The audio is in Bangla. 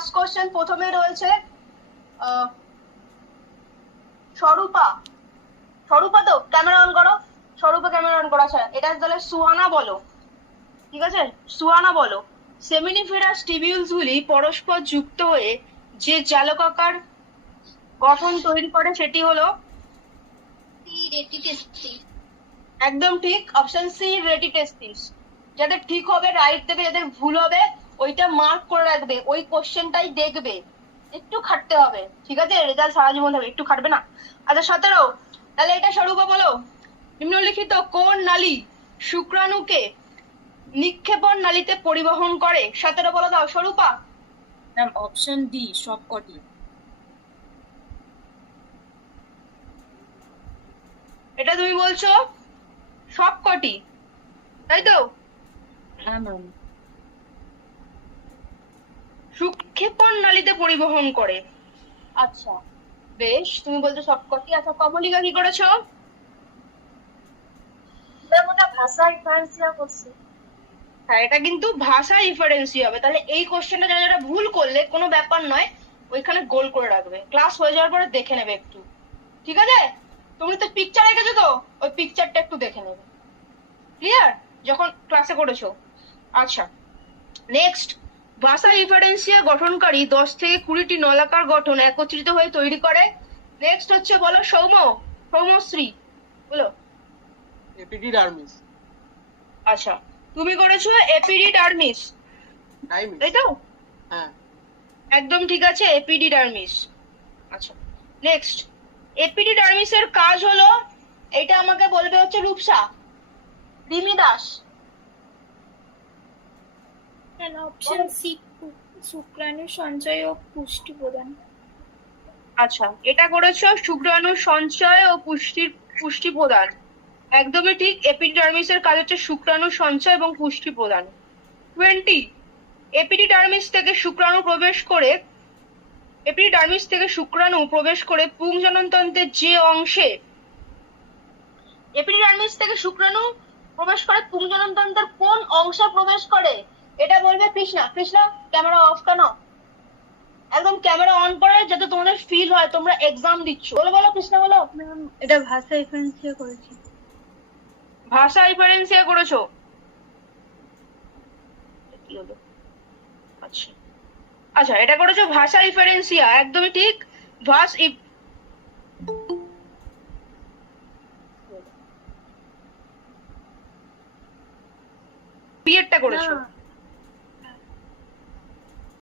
ফার্স্ট কোশ্চেন প্রথমে রয়েছে স্বরূপা। স্বরূপা তো ক্যামেরা অন করো। স্বরূপা ক্যামেরা অন করা। আচ্ছা এটা তাহলে সুহানা বলো, ঠিক আছে? সুহানা বলো, সেমিনিফেরাস টিবিউলস গুলি পরস্পর যুক্ত হয়ে যে জালকাকার গঠন তৈরি করে সেটি হলো একদম ঠিক, অপশন সি রেটিটেস্টিস। যাদের ঠিক হবে রাইট দেবে, যাদের ভুল হবে ওইটা মার্ক করে রাখবে, ওই কোশ্চেনটাই দেখবে। একটু খাটতে হবে, ঠিক আছে? রেজাল্ট সারা জীবন হবে, একটু খাটবে না। আচ্ছা 17, তাহলে এটা স্বরূপা বলো, নিম্নলিখিত কোন নালী শুক্রাণুকে নিক্ষেপণ নালীতে পরিবহন করে? 17 বলো দাও স্বরূপা। ম্যাম অপশন ডি সবকটি। এটা তুমি বলছো সবকটি, তাই তো? হ্যাঁ ম্যাম। সুক্ষেপণ নালীতে পরিবহন করে। আচ্ছা বেশ, তুমি বলছো সবকটি। আচ্ছা কমলিকা কি করেছো? ভাষা ডিফারেন্সিয়া করছে। হ্যাঁ এটা কিন্তু ভাষা রিফারেন্সই হবে। তাহলে এই কোশ্চেনটা যারা যারা ভুল করলে কোনো ব্যাপার নয়, ওইখানে গোল করে রাখবে, ক্লাস হয়ে যাওয়ার পরে দেখে নেবে একটু, ঠিক আছে? তুমি তো পিকচার এঁকেছো, তো ওই পিকচারটা একটু দেখে নেবে, ক্লিয়ার, যখন ক্লাসে করেছো। আচ্ছা নেক্সট, ভাষা রিফারেন্সিয়া গঠনকারী 10 থেকে 20টি নলাকার গঠন একত্রিত হয়ে তৈরি করে। নেক্সট হচ্ছে বলো সৌমশ্রী বলো। এপিডিডার্মিস। আচ্ছা তুমি করেছো এপিডিডার্মিস, তাই তো? হ্যাঁ একদম ঠিক আছে, এপিডিডার্মিস। আচ্ছা নেক্সট, এপিডিডার্মিসের কাজ হলো, এটা আমাকে বলবে হচ্ছে রূপসা, রিমি দাস। অপশন সি শুক্রাণু সঞ্চয় ও পুষ্টি প্রদান। আচ্ছা এটা করেছো শুক্রাণু সঞ্চয় ও পুষ্টি প্রদান, একদমই ঠিক। এপিডিডার্মিসের কাজ হচ্ছে শুক্রাণু সঞ্চয় এবং পুষ্টি প্রদান। 20, এপিডিডার্মিস থেকে শুক্রাণু প্রবেশ করে পুংজননতন্ত্রের যে অংশে পুংজননতন্ত্রের কোন অংশে প্রবেশ করে এটা বলবে কৃষ্ণা। কৃষ্ণা ক্যামেরা অফ কেন? একদম ক্যামেরা অন করে, যাতে তোমাদের ফিল হয় তোমরা এক্সাম দিচ্ছ। বলো বলো কৃষ্ণা বলো। এটা ভাষা ডিফারেন্সিয়া করেছি। ভাষা রিফারেন্সিয়া করেছো? আচ্ছা আচ্ছা এটা করেছো ভাষা রিফারেন্সিয়া, একদমই ঠিক।